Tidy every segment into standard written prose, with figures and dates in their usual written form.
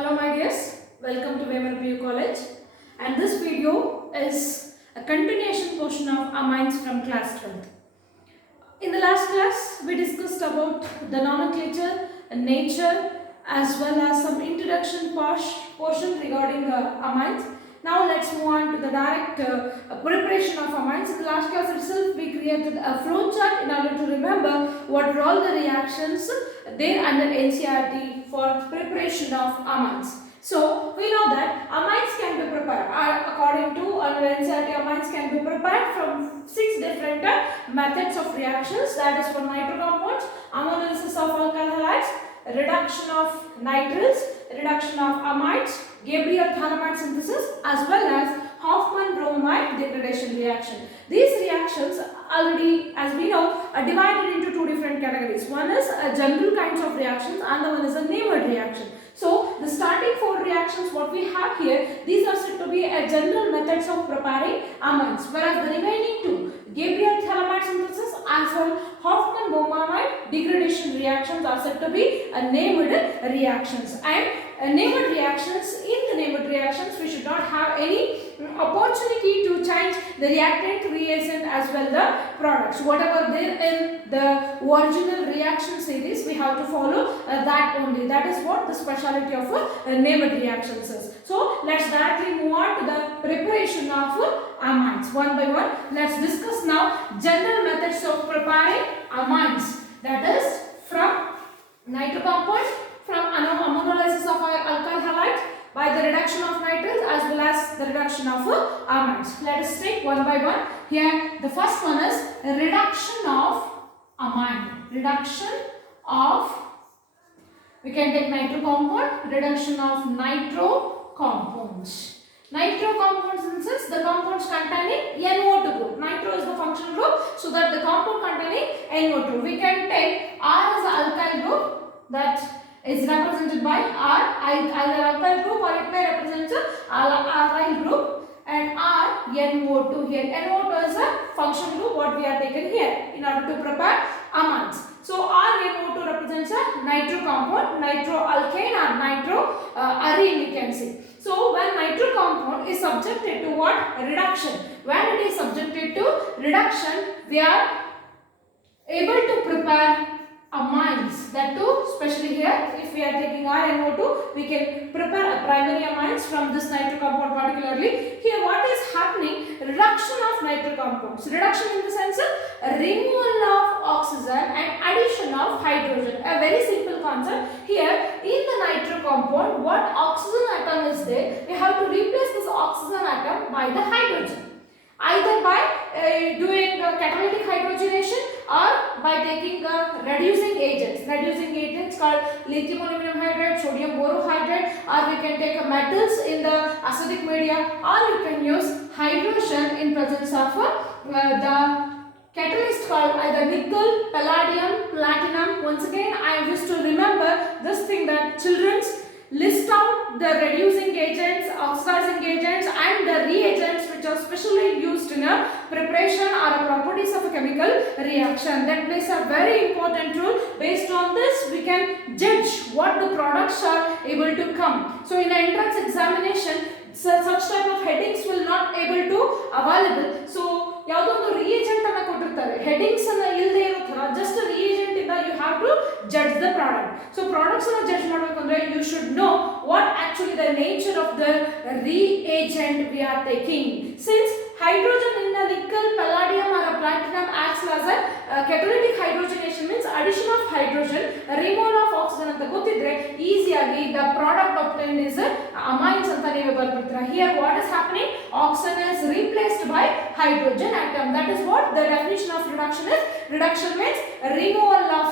Hello my dears, welcome to PU College, and this video is a continuation portion of Amines from class 12th. In the last class, we discussed about the nomenclature, nature, as well as some introduction portion regarding amines. Now let's move on to the direct preparation of amines. In the last class itself, we created a flow chart in order to remember what were all the reactions there under NCERT for preparation of amines. So we know that amines can be prepared according to under NCERT. Amines can be prepared from 6 different methods of reactions, that is for nitro compounds, ammonolysis of alkyl halides, reduction of nitrates, reduction of amides, Gabriel-Thalamide synthesis, as well as Hofmann-Bromide degradation reaction. These reactions already, as we know, are divided into 2 different categories. One is general kinds of reactions and the one is a named reaction. So the starting 4 reactions what we have here, these are said to be a general methods of preparing amines, whereas the remaining 2, Gabriel-Thalamide synthesis as well Hofmann-Bromide degradation reactions, are said to be named reactions. And named reactions, in the named reactions we should not have any opportunity to change the reactant, reagent as well the products. Whatever there in the original reaction series, we have to follow that only. That is what the speciality of named reactions is. So let's directly move on to the preparation of amines one by one. Let's discuss now general methods of preparing amines, that is from nitro compounds, from ammonolysis of alkyl halides by the reduction of nitrates as well as the reduction of amines. Let us take one by one. Here the first one is reduction of amine. Reduction of, we can take nitro compound, reduction of nitro compounds. Nitro compounds in the sense the compounds containing NO2 group. Nitro is the functional group, so that the compound containing NO2. We can take R as an alkyl group, that is represented by R, either alkyl group or it may represent aryl group, and R NO2 here. NO2 is a functional group what we are taken here in order to prepare amines. So R NO2 represents a nitro compound, nitro alkane or nitro arene we can say. So when nitro compound is subjected to what? Reduction. When it is subjected to reduction, we are able to prepare amines. That too, especially here, if we are taking RNO2, we can prepare a primary amines from this nitro compound particularly. Here what is happening? Reduction of nitro compounds. Reduction in the sense of removal of oxygen and addition of hydrogen. A very simple concept. Here in the nitro compound, what oxygen atom is there, we have to replace this oxygen atom by the hydrogen. Either by doing catalytic hydrogenation or by taking reducing agents. Reducing agents called lithium aluminum hydride, sodium borohydride, or we can take metals in the acidic media, or you can use hydrogen in presence of the catalyst called either nickel, palladium, platinum. Once again, I wish to remember this thing that children's list out the reducing agents, oxidizing agents and the reagents which are specially used in a preparation or a properties of a chemical reaction. That plays a very important role. Based on this, we can judge what the products are able to come. So in the entrance examination, such type of headings will not able to available. So ಯಾವುದೋ ಒಂದು reagent ಅನ್ನು ಕೊಟ್ಟಿರ್ತಾರೆ, headings ಅನ್ನು ಇಲ್ಲದೆ ಇರೋ ತರ just a reagent ಇಂದ you have to judge the product. So products ಅನ್ನು judge ಮಾಡಬೇಕಂದ್ರೆ you should know what actually the nature of the reagent we are taking. Since hydrogen in the nickel, palladium or a platinum acts as a catalytic hydrogenation, means addition of hydrogen, removal of oxygen ಅಂತ ಗೊತ್ತಿದ್ರೆ ಈಸಿಯಾಗಿ the product obtained is amines ಅಂತ ನೀವು ಬರ್ಬಿಡ್ತೀರಾ. Here what is happening? Oxygen is replaced by hydrogen atom. That is what the definition of reduction is. Reduction means removal of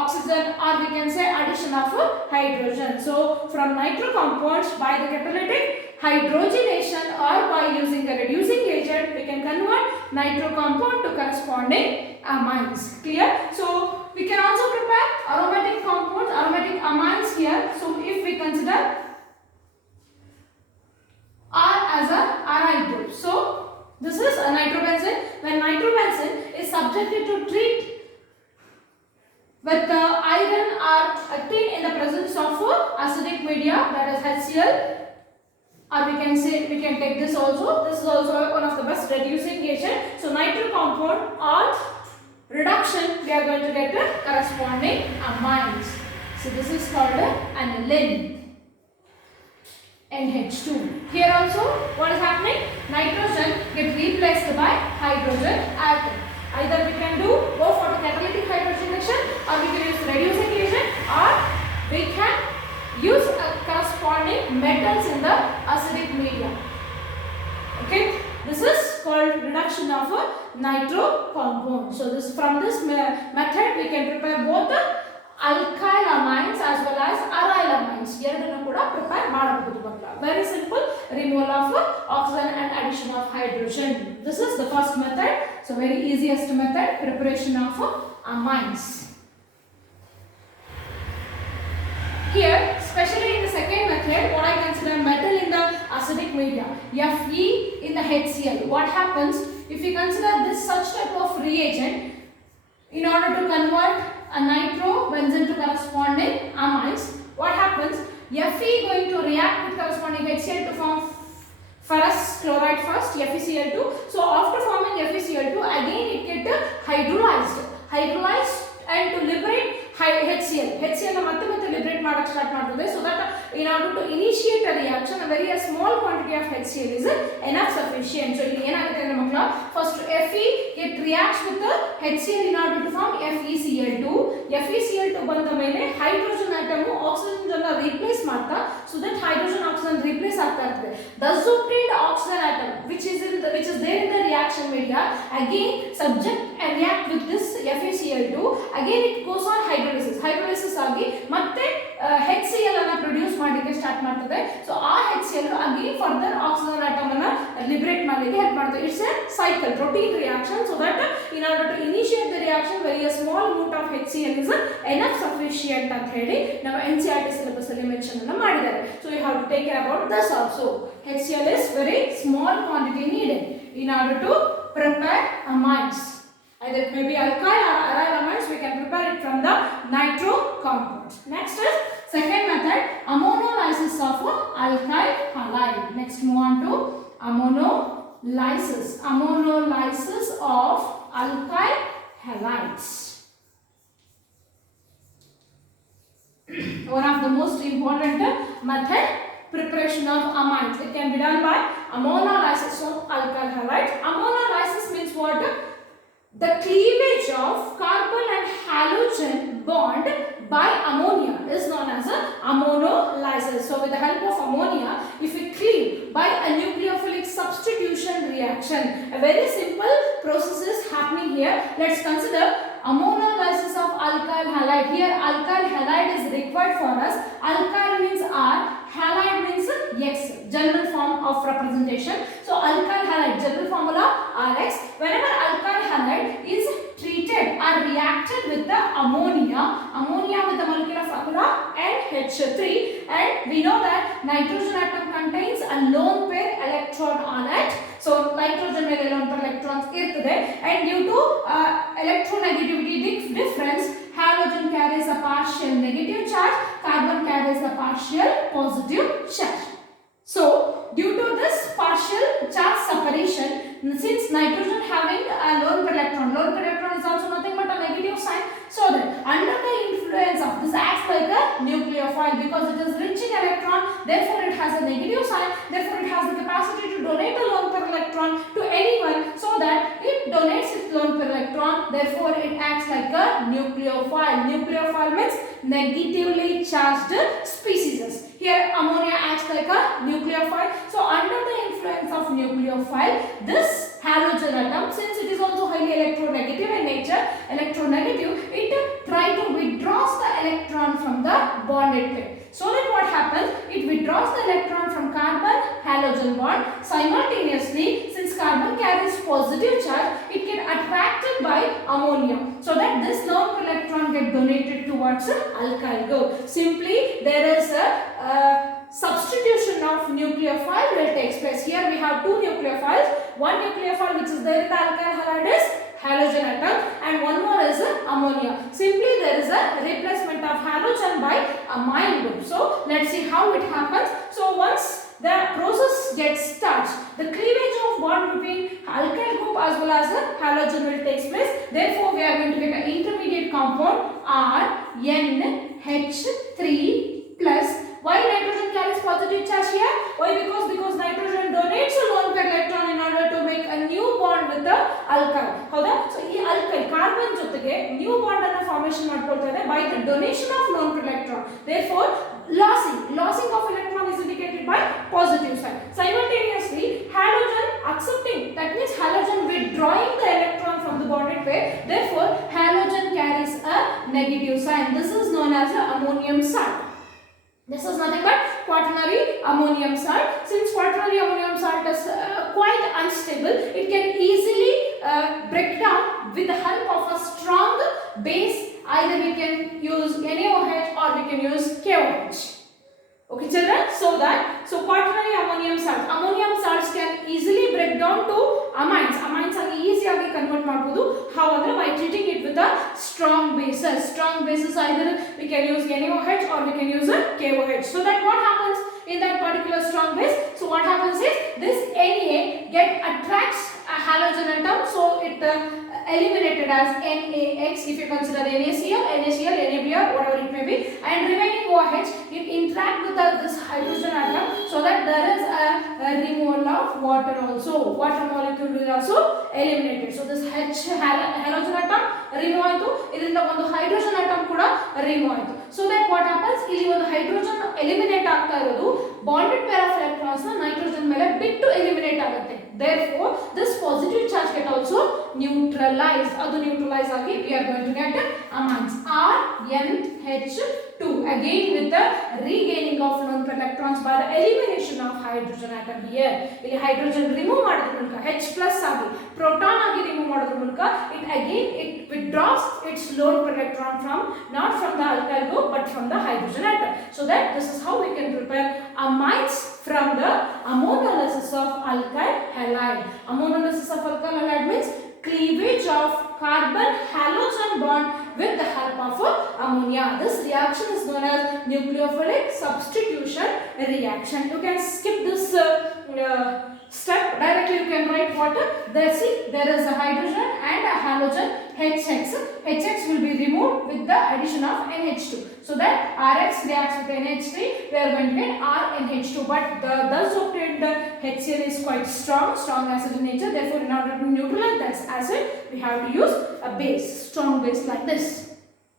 oxygen, or we can say addition of hydrogen. So from nitro compounds by the catalytic hydrogenation or by using a reducing agent, we can convert nitro compound to corresponding amines. Clear? So we can also prepare aromatic compounds, aromatic amines here. So if we consider R as a aryl group, so this is a nitrobenzene. When nitrobenzene is subjected to treat with iron or tin in the presence of acidic media, that is HCl, or we can say, we can take this also. This is also one of the best reducing agent. So nitro compound on reduction, we are going to get the corresponding amines. So this is called aniline, NH2. Here also, what is happening? Nitrogen get replaced by hydrogen atom. Either we can go for the catalytic hydrogenation, or we can use reducing agent, or we can use corresponding metals in the acidic media. Okay, this is called reduction of a nitro compound. So this, from this method we can prepare both the alkyl amines as well as aryl amines. ಎರಡನ್ನು ಕೂಡ prepare ಮಾಡಬಹುದು ಮಕ್ಕಳ. Very simple, removal of oxygen and addition of hydrogen. This is the first method. So very easiest method, preparation of amines. Here, especially in the second method, what I consider metal in the acidic media, Fe in the HCl. What happens if we consider this such type of reagent? In order to convert a nitro benzene to corresponding amines, what happens? Fe going to react with corresponding HCl to form ferrous chloride first, FeCl2. So after forming FeCl2, again it get hydrolyzed and to liberate HCl. HCl ಮತ್ತೆ liberate ಮಾಡಕ್ಕೆ start ಮಾಡ್ತದೆ. So that in order to initiate a reaction, a very small quantity of HCl is enough sufficient. So ಇಲ್ಲಿ ಏನಾಗುತ್ತೆ ಅಂದ್ರೆ ಮಕ್ಕಳ, first Fe it reacts with the HCl in order to form FeCl2. FeCl2 ಬಂದ ಮೇಲೆ hydrogen atom oxygen ಅನ್ನು replace ಮಾಡ್ತಾ, so that hydrogen oxygen replace ಆಗ್ತಾ ಇರ್ತದೆ. Thus obtained oxygen atom which is there in the reaction media again subject and react with this FeCl2. Again it goes on hydrolysis ಆಗಿ ಮತ್ತೆ HCl ಅನ್ನು produce ಮಾಡಲಿಕ್ಕೆ start ಮಾಡ್ತದೆ. So ಆ HCl again further oxygen atom ಅನ್ನು liberate ಮಾಡಲಿಕ್ಕೆ help ಮಾಡ್ತದೆ. It's A cycle, routine reaction, so that in order to initiate the reaction very small amount of HCl is enough sufficient ಅಂತ ಹೇಳಿ ನಾವು NCERT syllabus ಅಲ್ಲಿ mention ಅನ್ನು ಮಾಡಿದ್ದಾರೆ. So you have to take care about this also. HCl is very small quantity needed in order to prepare amines. Either it may be alkyl or aryl amines, we can prepare it from the nitro compound. Next is second method, ammonolysis of alkyl halide. Next move on to ammonolysis. Ammonolysis of alkyl halides. One of the most important method, preparation of amines. It can be done by ammonolysis of alkyl halides. Ammonolysis means what? The cleavage of carbon and halogen bond by ammonia is known as a ammonolysis. So with the help of ammonia, if we cleave by a nucleophilic substitution reaction, a very simple process is happening here. Let's consider ammonolysis of alkyl halide. Here alkyl halide is required for us. Alkyl means R, halide means X, general form of representation. So alkyl halide, general formula Rx. Whenever alkyl halide is treated or reacted with the ammonia with the molecular formula NH3, and we know that nitrogen atom contains a lone pair electron on it. So nitrogen ಮೇಲೆ lone pair electrons ಇರ್ತದೆ, and due to electronegativity difference, halogen carries a partial negative charge, carbon carries a partial positive charge. So due to this partial charge separation, since nitrogen having a lone pair electron is also nothing but a negative sign, so that under the influence of this acts like a nucleophile, because it is rich in electron, therefore it has a negative sign, therefore it has the capacity to donate a lone pair electron to anyone, so that it donates its lone pair electron, therefore it acts like a nucleophile. Nucleophile means negatively charged species. Here ammonia acts like a nucleophile. So under the influence of nucleophile, this halogen atom, since it is also highly electronegative in nature, it try to withdraws the electron from the bonded pair. So that what happens, it withdraws the electron from carbon halogen bond. Simultaneously, since carbon carries positive charge, it get attracted by ammonia, so that this lone electron get donated towards alkyl group. Simply there is a substitution of nucleophile will take place. Here we have two nucleophiles. One nucleophile which is there in the alkyl halide is halogen atom, and one more is ammonia. Simply there is a replacement of halogen by amine group. So let's see how it happens. So once the process gets starts, the cleavage of bond between alkyl group as well as the halogen will take place. Therefore we are going to get an intermediate compound RNH3 plus. Why nitrogen carries positive charge here? Why? Because nitrogen donates a lone pair electron in order to make a new bond with the alkyl. ಹೌದಾ? So ಈ alkyl carbon ಜೊತೆಗೆ new bond ಅನ್ನು formation ಮಾಡ್ಕೊಳ್ತಾ ಇದೆ by the donation of lone pair electron. Therefore lossing of electron is indicated by positive sign. Simultaneously halogen accepting, that means halogen withdrawing the electron from the bonded pair. Therefore halogen carries a negative sign. This is known as the ammonium salt. This is nothing but quaternary ammonium salt. Since quaternary ammonium salt is quite unstable, it can easily break down with the help of a strong base. Either we can use NaOH or we can use KOH. Okay children, so quaternary ammonium salts can easily break down to amines ಆಗಿ ಈಸಿಯಾಗಿ convert ಮಾಡಬಹುದು. How ಅಂದ್ರೆ by treating it with a strong bases. Either we can use NaOH or we can use a KOH. So that what happens in that particular strong base? So what happens is this Na attracts a halogen atom, so it eliminated as NaX if you consider NaCl, NaBr, whatever it may be, and remaining OH it interact with this hydrogen atom, so that there is a removal of water also. Water molecule will also eliminated. So this halogen atom remove ಆಯಿತು, ಇದರಿಂದ ಒಂದು hydrogen atom ಕೂಡ remove ಆಯಿತು. So that what happens, ಇಲ್ಲಿ ಒಂದು hydrogen eliminate ಆಗ್ತಾ ಇರೋದು bonded pair of electrons ನ ನೈಟ್ರೋಜನ್ ಮೇಲೆ ಬಿಟ್ಟು ಎಲಿಮಿನೇಟ್ ಆಗುತ್ತೆ. Therefore this positive charge get also neutralized. ಅದು neutralize ಆಗಿ we are going to get amines RNH2, again with the regaining of lone pair electrons by the elimination of hydrogen atom here. ಇಲ್ಲಿ hydrogen remove ಮಾಡೋದ್ರ ಮೂಲಕ H+ ಆಗಿ proton ಆಗಿ remove ಮಾಡೋದ್ರ ಮೂಲಕ it withdraws its lone pair electron from not from the alkyl group but from the hydrogen atom. So that this is how we can prepare amines from the ammonolysis of alkyl halide. Ammonolysis of alkyl halide means cleavage of carbon halogen bond with the help of ammonia. This reaction is known as nucleophilic substitution reaction. You can skip this step. Directly you can write water. There is a hydrogen and a halogen HX. HX will be removed with the addition of NH2. So that RX reacts with NH3, we are going to get RNH2. But the thus obtained HCl is quite strong acid in nature. Therefore, in order to neutralize that acid, we have to use a base, strong base like this.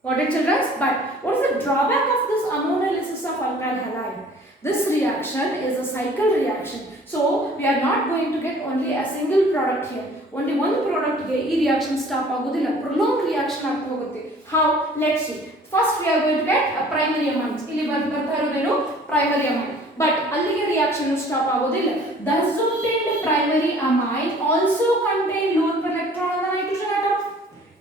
Got it, children? But what is the drawback of this ammonolysis of alkyl halide? This reaction is a cycle reaction. So we are not going to get only a single product here. Only one product ge ee reaction stop agudilla, prolonged reaction agta hogutte. How? Let's see. First we are going to get a primary amines. Illi barta irodenu primary amine. But allige reaction stop agodilla. Thus obtained primary amine also contain lone pair electron on the nitrogen atom.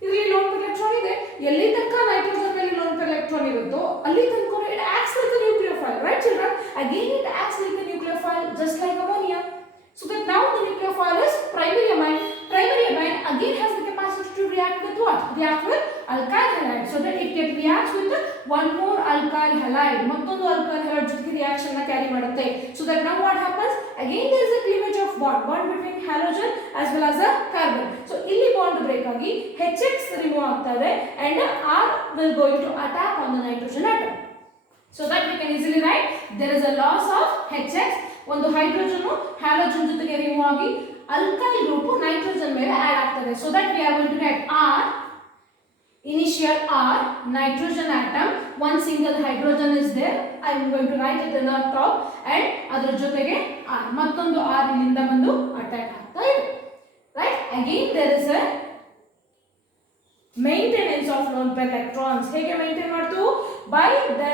Idli lone pair electron ide, elli tanka nitrogen mele lone pair electron irutto alli tanka it acts like a nucleophile, right children? Again it acts like a nucleophile just like ammonia. So that now the nucleophile is primary amine. Primary amine again has the capacity to react with what? React with alkyl halide. So that it reacts with one more alkyl halide. ಮತ್ತೊಂದು alkyl halide ಜೊತೆಗೆ reaction ನ carry ಮಾಡುತ್ತೆ. So that now what happens? Again there is a cleavage of bond between halogen as well as a carbon. So ಇಲ್ಲಿ bond break ಆಗಿ HX remove ಆಗ್ತಾ ಇದೆ and R will going to attack on the nitrogen atom. So that we can easily write there is a loss of HX. ಒಂದು hydrogen halogen ಜೊತೆಗೆ remove ಆಗಿ alkyl group nitrogen ಮೇಲೆ add ಆಗ್ತದೆ. So that we are going to get R, initial R, nitrogen atom, one single hydrogen is there. I am going to write it in the top and ಅದರ ಜೊತೆಗೆ R, ಮತ್ತೊಂದು R ಇಲ್ಲಿಂದ ಬಂದು attack ಆಗ್ತಾ ಇದೆ. Right? Again there is a maintenance of lone pair electrons. ಹೇಗೆ maintain ಮಾಡ್ತು? By the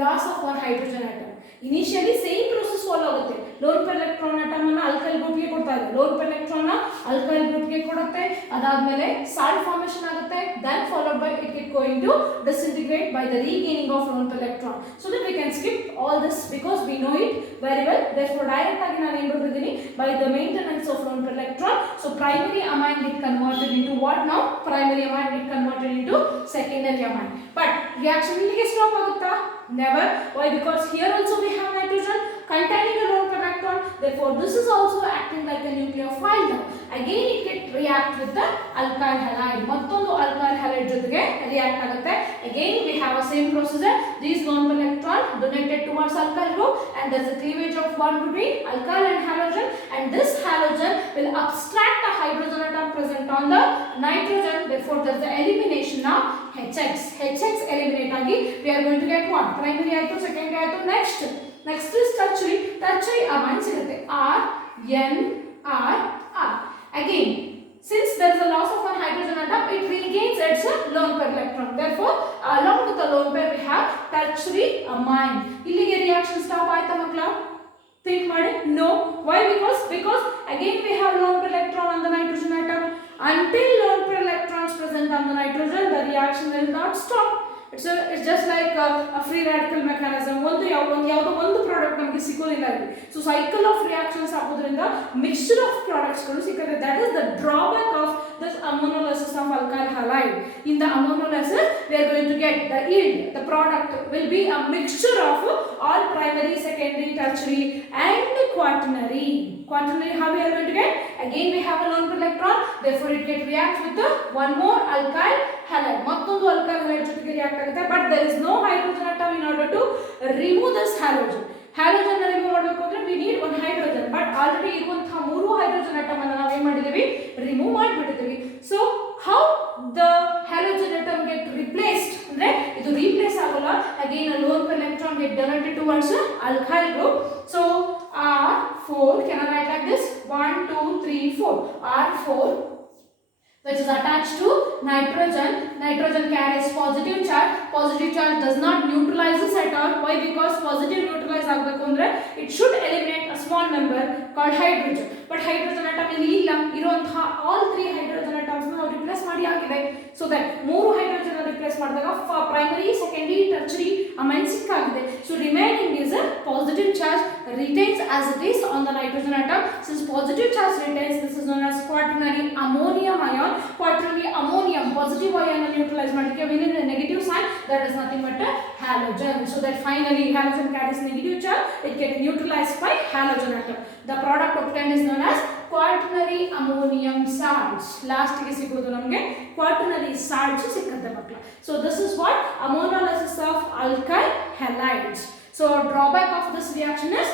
loss of one hydrogen atom. Initially same process follow ಆಗುತ್ತೆ. ಲೋನ್ ಪೇರ್ ಎಲೆಕ್ಟ್ರಾನ್ ಅಟಮ್ ಅನ್ನು ಆಲ್ಕೈಲ್ ಗ್ರೂಪ್ ಗೆ ಕೊಡ್ತಾ ಇದೆ, lone pair electron alkyl group ಗೆ ಕೊಡುತ್ತೆ, ಅದಾದ್ಮೇಲೆ ಸಾಲ್ಟ್ ಫಾರ್ಮೇಷನ್ ಆಗುತ್ತೆ, then followed by it is going to disintegrate by the regaining of lone pair electron. So that we can skip all this because we know it very well. Therefore direct agi nanu ಏನು ಬರ್ತಿದ್ದೀನಿ, by the maintenance of lone pair electron. So primary amine get converted into what now? Primary amine get converted into secondary amine. But reaction ಇಲ್ಲಿಗೆ stop ಆಗುತ್ತಾ? Never. Why? Because here also we have nitrogen containing a lone pair electron. Therefore this is also acting like a nucleophile. Again it get react with the alkyl halide. ಮತ್ತೊಂದು alkyl halide ಜೊತೆಗೆ react ಆಗುತ್ತೆ. Again we have a same procedure. These lone pair electron donated towards alkyl group and there is a cleavage of bond between alkyl and halogen, and this halogen will abstract the hydrogen atom present on the nitrogen. Therefore there is the elimination of HX eliminate agi we are going to get what? Primary ಆಯ್ತು, secondary ಆಯ್ತು, next is tertiary amines ಇರುತ್ತೆ R N R R. Again since there is a loss of one hydrogen atom, it regains its lone pair electron. Therefore along with the lone pair we have tertiary amine. ಇಲ್ಲಿಗೆ reaction stop ಆಯ್ತಾ ಮಕ್ಕಳ? Think ಮಾಡಿ. No. Why? Because again we have lone pair electron on the nitrogen atom. Until lone pair electrons present on the nitrogen, the reaction will not stop. It's just like a free radical mechanism. ಯಾವುದೋ ಒಂದು product ನಮಗೆ ಸಿಗೋದಿಲ್ಲ ಇಲ್ಲಿ. So cycle of reactions ಆಗೋದ್ರಿಂದ mixture of products ಗಳು ಸಿಗುತ್ತೆ. That is the drawback of this ammonolysis of alkyl halide. In the ammonolysis we are going to get the yield, the product will be a mixture of all primary, secondary, tertiary and quaternary. How we are going to get? Again we have a lone pair electron, therefore it get react with the one more alkyl halide. ಮತ್ತೊಂದು alkyl halide ಜೊತೆಗೆ react ಆಗುತ್ತೆ, but there is no hydrogen atom in order to remove this halogen. Halogen ನ remove ಮಾಡಬೇಕು ಅಂದ್ರೆ we need one hydrogen, but already ಇರುವಂತಹ ಮೂರು hydrogen atom ಅನ್ನು ನಾವು ಏನು ಮಾಡಿದೀವಿ, remove ಮಾಡಿಬಿಟ್ಟಿದ್ದೀವಿ. So how the halogen atom get replaced ಅಂದ್ರೆ ಇದು replace ಆಗಲ್ಲ. Again a lone pair electron get donated towards alkyl group. So R4 can I write like this? 1 2 3 4 R4 which is attached to nitrogen. Nitrogen carries positive charge. Positive charge does not neutralize this at all. Why? Because positive neutralize ಆಗಬೇಕು ಅಂದ್ರೆ it should eliminate a small member called hydrogen. But hydrogen atom ಇಲ್ಲಿ ಇಲ್ಲ. ಇರುವಂತಹ all three hydrogen atoms ನಾವು replace ಮಾಡಿ ಆಗಿದೆ. So that ಮೂರು hydrogen replace ಮಾಡಿದಾಗ primary, secondary, tertiary amine ಸಿಕ್ಕಾಗಿದೆ. So remaining is a positive charge retains as it is on the nitrogen atom. Since positive charge retains, this is known as quaternary ammonium ion. Quaternary ammonium positive ion neutralize ಮಾಡಲಿಕ್ಕೆ we need a negative sign, that is nothing but a halogen. So that finally halogen carries negative charge, it gets neutralized by halogen atom. The product obtained is known as quaternary ammonium salts. Last ಗೆ ಸಿಗೋದು ನಮಗೆ quaternary salts ಸಿಕ್ಕುತ್ತೆ ಮಕ್ಕಳ. So this is what ammonolysis of alkyl halides. So drawback of this reaction is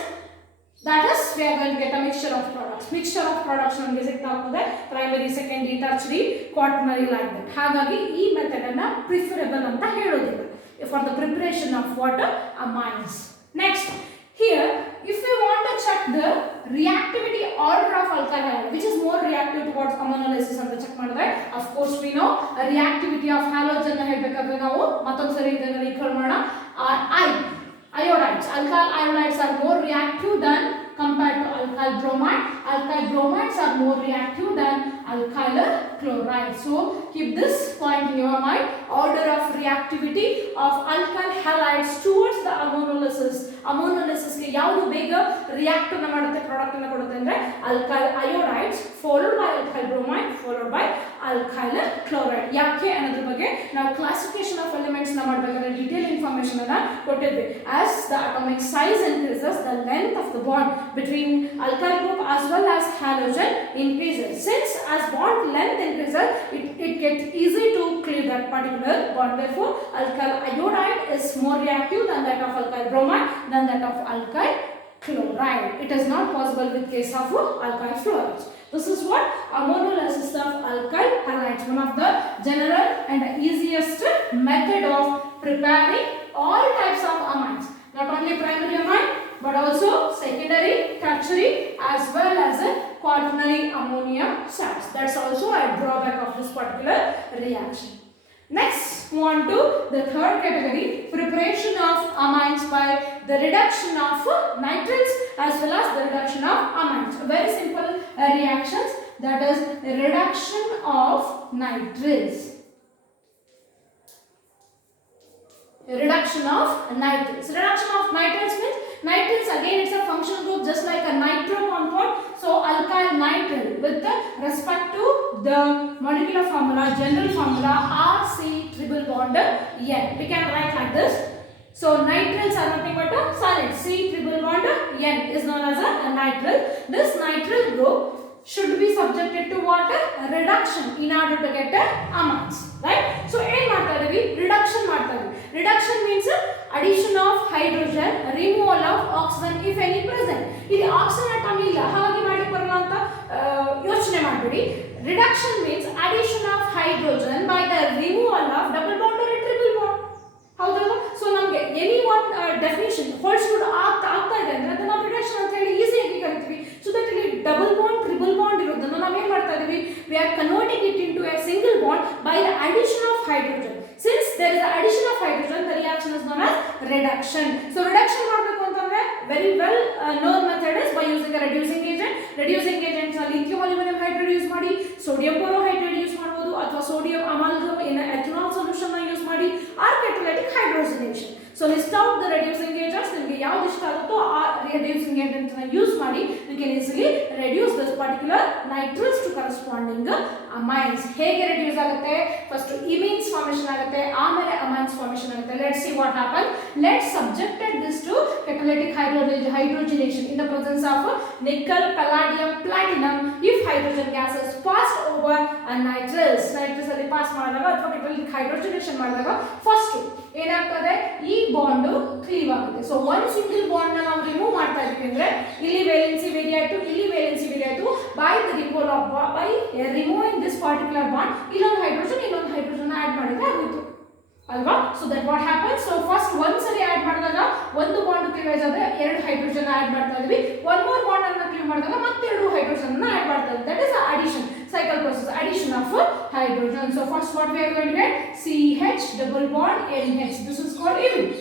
that is we are going to get a mixture of products. Mixture of products ನಮಗೆ ಸಿಗ್ತಾ ಹೋಗುತ್ತೆ, primary, secondary, tertiary, quaternary like that. ಹಾಗಾಗಿ ಈ method ಅನ್ನು preferable ಅಂತ ಹೇಳೋದಿಲ್ಲ for the preparation of water amines. Next, here if we want to check the reactivity order of alkyl halide, which is more reactive towards ammonolysis ಅಂತ check ಮಾಡಿದ್ರೆ, of course we know reactivity of halogen ನ ಹೇಳಬೇಕಾದ್ರೆ ನಾವು ಮತ್ತೊಂದು ಸರಿ ಇದನ್ನ recall ಮಾಡೋಣ. Iodides. Alkyl iodides are more reactive than compared to alkyl bromide. Alkyl bromides are more reactive than alkyl chloride. So keep this point in your mind. Order of reactivity of alkyl halides towards the ammonolysis. Ammonolysis ಗೆ ಯಾವುದು ಬೇಗ react ಅನ್ನು ಮಾಡುತ್ತೆ, product ಅನ್ನು ಕೊಡುತ್ತೆ ಅಂದ್ರೆ alkyl iodides followed by alkyl bromide followed by alkyl chloride. ಯಾಕೆ ಅನ್ನೋದ್ರ ಬಗ್ಗೆ ನಾವು ಕ್ಲಾಸಿಫಿಕೇಶನ್ ಆಫ್ ಎಲಿಮೆಂಟ್ಸ್ ನ ಮಾಡಬೇಕಾದ್ರೆ ಡೀಟೇಲ್ ಇನ್ಫಾರ್ಮೇಶನ್ ಅನ್ನು ಕೊಟ್ಟಿದ್ವಿ. As the atomic size increases, the length of the bond between alkyl group as well as halogen increases. Since as bond length increases, it gets easy to cleave that particular bond. Therefore, alkyl iodide is more reactive than that of alkyl bromide than that of alkyl chloride. It is not possible with case of alkyl fluorides. This is what ammonolysis of alkyl halides, one of the general and easiest method of preparing all types of amines. Not only primary amine but also secondary, tertiary as well as a quaternary ammonium salts. That's also a drawback of this particular reaction. Next, move on to the third category, preparation of amines by the reduction of nitrates as well as the reduction of amines. Very simple reactions, that is reduction of nitrates. Reduction of nitrates. Reduction of nitrates means nitrates again it's a functional group just like a nitro compound. So alkyl nitrile with respect to the molecular formula, general formula RC triple bond N. We can write like this. So nitriles are nothing but a solid. C triple bond N is known as a nitrile. This nitrile group should be subjected to what? Reduction in order to get amines, right? So ಏನು ಮಾಡ್ತಾ ಇದೀವಿ? Reduction ಮಾಡ್ತಾ ಇದೀವಿ. Reduction means addition of hydrogen, removal of oxygen if any present. ಇಲ್ಲಿ oxygen atom ಇಲ್ಲ ಹಾಗೆ ಮಾಡಿ ಬರಲ್ಲ ಅಂತ ಯೋಚನೆ ಮಾಡಬೇಡಿ. Reduction means addition of hydrogen by the removal of double bond or triple bond. ಹೌದಲ್ವಾ? ಸೊ ನಮಗೆ ಎನಿ ಒನ್ ಡೆಫಿನಿಷನ್ ಹೋಲ್ಸ್ಕೊಂಡು ಆಗ್ತಾ ಇದೆ ಅಂದ್ರೆ ಅದನ್ನ ನಾವು ರಿಡಕ್ಷನ್ ಅಂತ ಹೇಳಿ ಈಸಿಯಾಗಿ ಕರಿತೀವಿ. ಸೊ ದಟ್ ಇಲ್ಲಿ ಡಬಲ್ ಬಾಂಡ್ ಟ್ರಿಬಲ್ ಬಾಂಡ್ ಇರೋದನ್ನು ನಾವು ಏನು ಮಾಡ್ತಾ ಇದೀವಿ? We are converting it into A single bond by the addition of hydrogen. Since there is addition of hydrogen, the reaction is known as reduction. So reduction ಮಾಡಬೇಕು ಅಂತಂದ್ರೆ very well known method is by using a reducing agent. Reducing agents ಅಲ್ಲಿ lithium aluminum hydride use ಮಾಡಿ, sodium borohydride use ಮಾಡಬಹುದು, ಅಥವಾ sodium amalgam in ethanol solution ನ use ಮಾಡಿ, or catalytic hydrogenation. So list out the reducing agents. ನಿಮಗೆ ಯಾವುದು ಇಷ್ಟ ಆಗುತ್ತೋ ಆ reducing agent ನ ಯೂಸ್ ಮಾಡಿ you can easily reduce this particular nitrates to corresponding amines. ಹೇಗೆ reduce ಆಗುತ್ತೆ? First amines formation ಆಗುತ್ತೆ, ಆಮೇಲೆ amines formation ಆಗುತ್ತೆ. Let's see what happens. Let's subjected this to catalytic hydrogenation in the presence of nickel, palladium, platinum. If hydrogen gas is passed over nitrates ಅಲ್ಲಿ pass ಮಾಡಿದಾಗ ಅಥವಾ catalytic hydrogenation ಮಾಡಿದಾಗ first ಏನಾಗ್ತದೆ? ಈ bond cleave ಆಗುತ್ತೆ. So one single bond ನ ನಾವು remove ಮಾಡ್ತಾ ಇದೀವಿ ಅಂದ್ರೆ ಇಲ್ಲಿ ವೇಲೆನ್ಸಿ ವೇರಿ ಆಯ್ತು, ಇಲ್ಲಿ ವೇಲೆನ್ಸಿ ವೇರಿ ಆಯ್ತು. By the removal of by removing this particular bond ಇನ್ನೊಂದು ಹೈಡ್ರೋಜನ್ ಆಡ್ ಮಾಡಿದ್ರೆ ಆಗುತ್ತೆ ಅಲ್ವಾ? So that what happens? So first ಒಂದ್ಸರಿ ಆಡ್ ಮಾಡಿದಾಗ ಒಂದು ಬಾಂಡ್ ಕ್ಲೀವೇಜ್ ಆದ್ರೆ ಎರಡು ಹೈಡ್ರೋಜನ್ ಆಡ್ ಮಾಡ್ತಾ ಇದೀವಿ. ಒನ್ ಮೋರ್ ಬಾಂಡ್ ಅನ್ನು ಕ್ಲೀವ್ ಮಾಡಿದಾಗ ಮತ್ತೆ ಎರಡು ಹೈಡ್ರೋಜನ್ ಅನ್ನು ಆಡ್ ಮಾಡ್ತಾ ಇದೀವಿ. That is addition cycle process, addition of hydrogen. So first what we are going to get? CH double bond NH. This is called imine.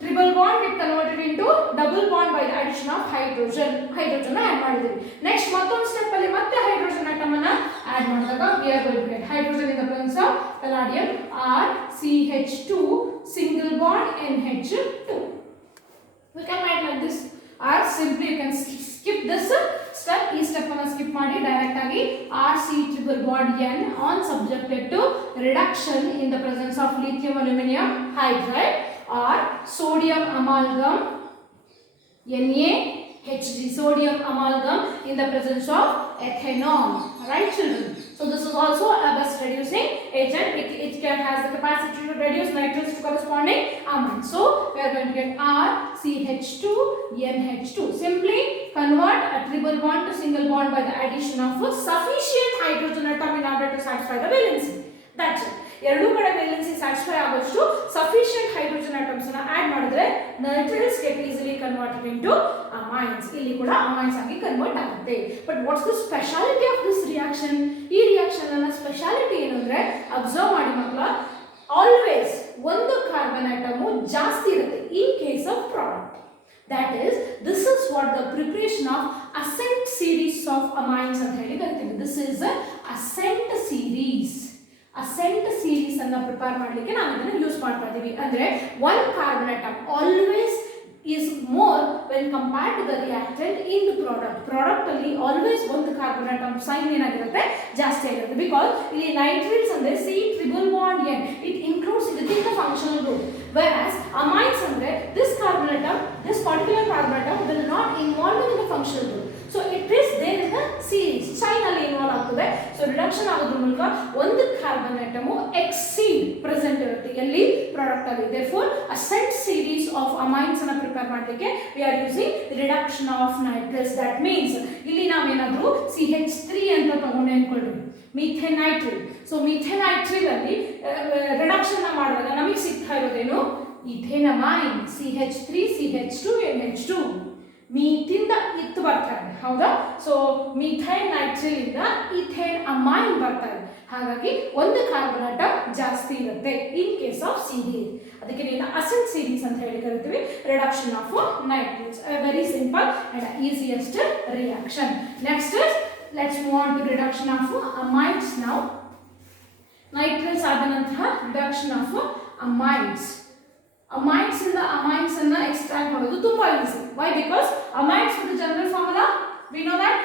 Triple bond get converted into double bond by the addition of hydrogen add ಮಾಡಿದ್ವಿ. Next ಮತ್ತೊಂದು step ಅಲ್ಲಿ ಮತ್ತೆ hydrogen atom ಅನ್ನು add ಮಾಡಿದಾಗ we are going to get hydrogen in the presence of palladium R CH2 single bond NH2. We can write like this, or simply you can skip this step. ಈ step ಅನ್ನು skip ಮಾಡಿ direct ಆಗಿ RC triple bond N on subjected to reduction in the presence of lithium aluminum hydride or sodium amalgam NaHG, sodium amalgam in the presence of ethanol, right children? So this is also a best reducing agent. It can has the capacity to reduce nitrates to corresponding amines. So we are going to get RCH2 NH2. Simply convert a triple bond to single bond by the addition of sufficient hydrogen atom in order to satisfy the valency. That's it. ಎರಡೂ ಕಡೆ valency satisfy ಆಗೋಷ್ಟು sufficient hydrogen atoms ಅನ್ನು add ಮಾಡಿದ್ರೆ nitrates get easily converted into amines. ಇಲ್ಲಿ ಕೂಡ amines ಆಗಿ convert ಆಗುತ್ತೆ. But what's the speciality of this reaction? ಈ ರಿಯಾಕ್ಷನ್ ಅನ್ನ ಸ್ಪೆಷಾಲಿಟಿ ಏನು ಅಂದ್ರೆ, ಅಬ್ಸರ್ವ್ ಮಾಡಿ ಮಕ್ಕಳ, ಆಲ್ವೇಸ್ ಒಂದು ಕಾರ್ಬನ್ ಅಟಮು ಜಾಸ್ತಿ ಇರುತ್ತೆ in case of product. That is, this is what the preparation of ascent series of amines ಅಂತ ಹೇಳಿ ಕರಿತೀವಿ. This is a ascent series. Ascent series ಅನ್ನು ಪ್ರಿಪೇರ್ ಮಾಡಲಿಕ್ಕೆ ನಾವು ಇದನ್ನು ಯೂಸ್ ಮಾಡ್ತಾ ಇದ್ದೀವಿ. ಅಂದರೆ one carbon atom always is more when compared to the reactant in the product ಅಲ್ಲಿ ಆಲ್ವೇಸ್ ಒಂದು ಕಾರ್ಬನ್ ಅಟಮ್ ಸೈನ್ ಏನಾಗಿರುತ್ತೆ? ಜಾಸ್ತಿ ಆಗಿರುತ್ತೆ. ಬಿಕಾಸ್ ಇಲ್ಲಿ ನೈಟ್ರೇಟ್ಸ್ ಅಂದರೆ C triple bond N, it includes within the functional group. whereas amines ಅಂದರೆ this particular carbon atom will not involve in the functional group. So it is there in the series chain ಅಲ್ಲಿ involve ಆಗ್ತದೆ. So reduction ಆಗೋದ್ರ ಮೂಲಕ ಒಂದು carbon atom exceed present ಇರುತ್ತೆ ಎಲ್ಲಿ? Product ಅಲ್ಲಿ. therefore ascent series of amines ಅನ್ನು prepare ಮಾಡಲಿಕ್ಕೆ we are using reduction of nitrates. that means ಇಲ್ಲಿ ನಾವು ಏನಾದರೂ CH3 ಅಂತ ತಗೊಂಡೆ ಅನ್ಕೊಳ್ಳಿ, ಮಿಥೆನೈಟ್ರಿಲ್. ಸೊ ಮಿಥೆನೈಟ್ರಿಲ್ ಅಲ್ಲಿ ರಿಡಕ್ಷನ್ ಮಾಡಿದಾಗ ನಮಗೆ ಸಿಗ್ತಾ ಇರೋದೇನು? ಇಥೆನಮೈನ್ CH3 CH2 NH2. ಮೀಥಿಂದ ಇತ್ತು ಬರ್ತಾ ಇದೆ, ಹೌದಾ? ಸೊ ಮಿಥೈಲ್ ನೈಟ್ರಿಲ್ ಇಂದ ಇಥೇನ್ ಅಮೈನ್ ಬರ್ತಾ ಇದೆ. ಹಾಗಾಗಿ ಒಂದು ಕಾರ್ಬನ್ ಆಟಮ್ ಜಾಸ್ತಿ ಇರುತ್ತೆ ಇನ್ ಕೇಸ್ ಆಫ್ CD. ಅದಕ್ಕೆ ನೀನು ಅಸೆಟ್ ಸೀರೀಸ್ ಅಂತ ಹೇಳಿ ಕರಿತೀವಿ. Reduction of nitrates, very simple and easiest reaction. Next let's move on to reduction of amines now. Nitrates ಆದ ನಂತರ reduction of amines. Amines ಇಂದ amines ಅನ್ನು extract ಮಾಡೋದು ತುಂಬಾ easy. Why? Because amines with the general formula we know that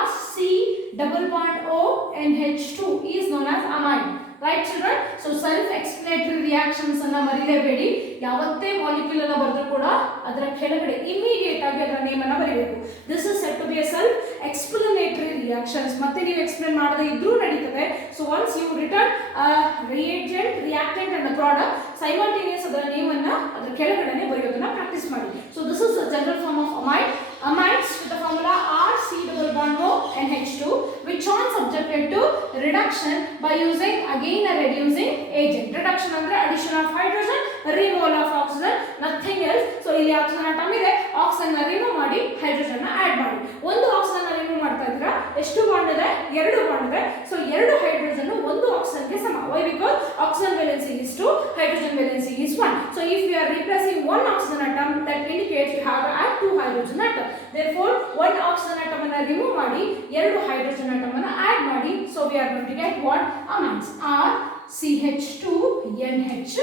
RC++ONH2 is known as amine. Right children? So self explanatory reactions ಅನ್ನು ಮರಿಲೇಬೇಡಿ. ಯಾವತ್ತೇ molecule ಅನ್ನು ಬರೆದರೂ ಕೂಡ ಅದರ ಕೆಳಗಡೆ ಇಮಿಡಿಯೇಟ್ ಆಗಿ ಅದರ ನೇಮ್ ಅನ್ನು ಬರೆಯಬೇಕು. This is said to be a self explanatory reactions. ಮತ್ತೆ ನೀವು ಎಕ್ಸ್ಪ್ಲೇನ್ ಮಾಡದೇ ಇದ್ರೂ ನಡೀತದೆ. So once you return a reagent, reactant and a product, simultaneous ಅದರ ನೇಮ್ ಅನ್ನು ಅದರ ಕೆಳಗಡೆನೆ ಬರೆಯೋದನ್ನ ಪ್ರಾಕ್ಟೀಸ್ ಮಾಡಿ. So this is the general form of amine. Amines with the formula RC++ONH2 which are subjected to reduction by using again a reducing agent. Reduction ಅಂದ್ರೆ addition of hydrogen, removal of oxygen, nothing else. So ಇಲ್ಲಿ oxygen atom ಇದೆ, oxygen ನ remove ಮಾಡಿ hydrogen ನ add ಮಾಡಿ. ಒಂದು oxygen ನ remove ಮಾಡ್ತಾ ಇದ್ದೀರಾ, ಎಷ್ಟು ಬಾಂಡ್ ಇದೆ? 2 ಬಾಂಡ್ ಇದೆ. ಸೊ 2 ಹೈಡ್ರೋಜನ್ ಒಂದು ಆಕ್ಸಿಜನ್ ಗೆ ಸಮ. Why? Because oxygen valency is 2, hydrogen valency is 1. So if we are replacing one oxygen atom, that indicates you have to add 2 hydrogen atom. Therefore one oxygen atom ಅನ್ನು remove ಮಾಡಿ 2 hydrogen atom ಅನ್ನು add ಮಾಡಿ. So we are going to get what? Amines. RCH2NH2.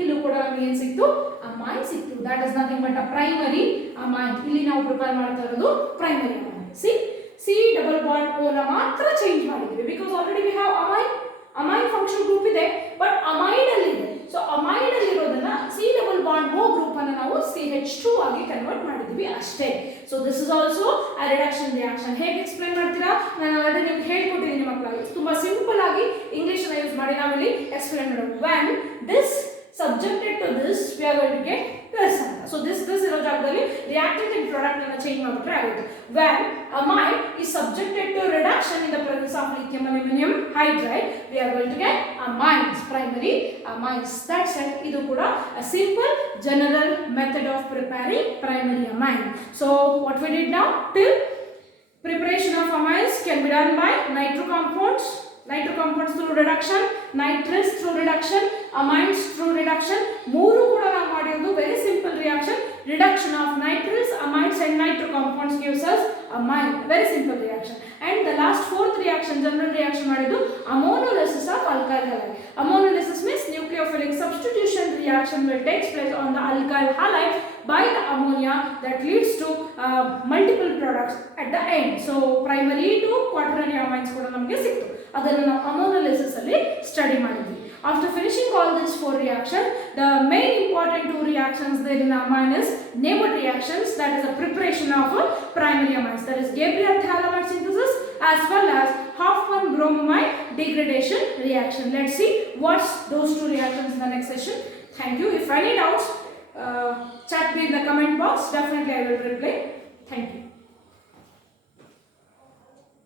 ಇಲ್ಲೂ ಕೂಡ ನಮಗೆ ಏನು ಸಿಕ್ತು? Amine ಸಿಕ್ತು. That is nothing but a primary amine. ಇಲ್ಲಿ ನಾವು ಪ್ರಿಪೇರ್ ಮಾಡ್ತಾ ಇರೋದು primary amine. C double bond O ನ ಮಾತ್ರ ಚೇಂಜ್ ಮಾಡಿದ್ವಿ because already we have amine function group ಇದೆ, but amine ಅಲ್ಲಿ ಇದೆ. So amine ಅಲ್ಲಿ ಇರೋದನ್ನ C double bond O group ಅನ್ನು ನಾವು CH2 ಆಗಿ ಕನ್ವರ್ಟ್ ಮಾಡಿದ್ವಿ ಅಷ್ಟೇ. So this is also a reduction reaction. ಹೇಗೆ ಎಕ್ಸ್ಪ್ಲೇನ್ ಮಾಡ್ತೀರಾ? ನಾನು ಆಲ್ರೆಡಿ ನಿಮಗೆ ಹೇಳ್ಕೊಟ್ಟಿದ್ದೀನಿ ಮಕ್ಕಳಿಗೆ. ತುಂಬಾ ಸಿಂಪಲ್ ಆಗಿ ಇಂಗ್ಲಿಷ್ ಅನ್ನು ಯೂಸ್ ಮಾಡಿ ನಾವು ಇಲ್ಲಿ ಎಕ್ಸ್ಪ್ಲೇನ್ ಮಾಡೋಣ. When this subjected to this we are going to get this. So this ಇರೋ ಜಾಗದಲ್ಲಿ reactant and product ಅನ್ನು ಚೇಂಜ್ ಮಾಡಿದ್ರೆ ಆಗುತ್ತೆ. When amine is subjected to reduction in the presence of lithium aluminum hydride we are going to get amines, primary amines. That's it. ಇದು ಕೂಡ a simple general method of preparing primary amine. So what we did now till preparation of amines can be done by nitro compounds through reduction, nitrates through reduction, amines through reduction. ಮೂರು ಕೂಡ ನಾವು ಮಾಡಿರೋದು very simple reaction. Reduction of nitrates, amines and nitro compounds gives us amine. Very simple reaction. And the last fourth reaction, general reaction ಮಾಡಿದ್ದು ammonolysis of alkyl halide. Ammonolysis means nucleophilic substitution reaction will take place on the alkyl halide by the ammonia that leads to multiple products at the end. So primary to quaternary amines ಕೂಡ ನಮಗೆ ಸಿಕ್ತು. ಅದನ್ನು ನಾವು ammonolysis ಅಲ್ಲಿ study ಮಾಡಿದ್ವಿ. After finishing all these 4 reactions, the main important 2 reactions there in amine is neighbor reactions, that is a preparation of primary amines, that is Gabriel-Thalamide synthesis as well as Hoffman-bromamide degradation reaction. Let's see what's those 2 reactions in the next session. Thank you. If any doubts, chat me in the comment box. Definitely I will reply. Thank you.